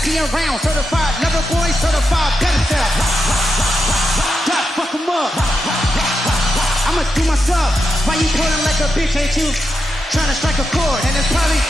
Rocky and round, certified lover boy, certified pedophile. God, fuck 'em up. I'ma do myself. Why you pulling like a bitch, ain't you? Trying to strike a chord, and it's probably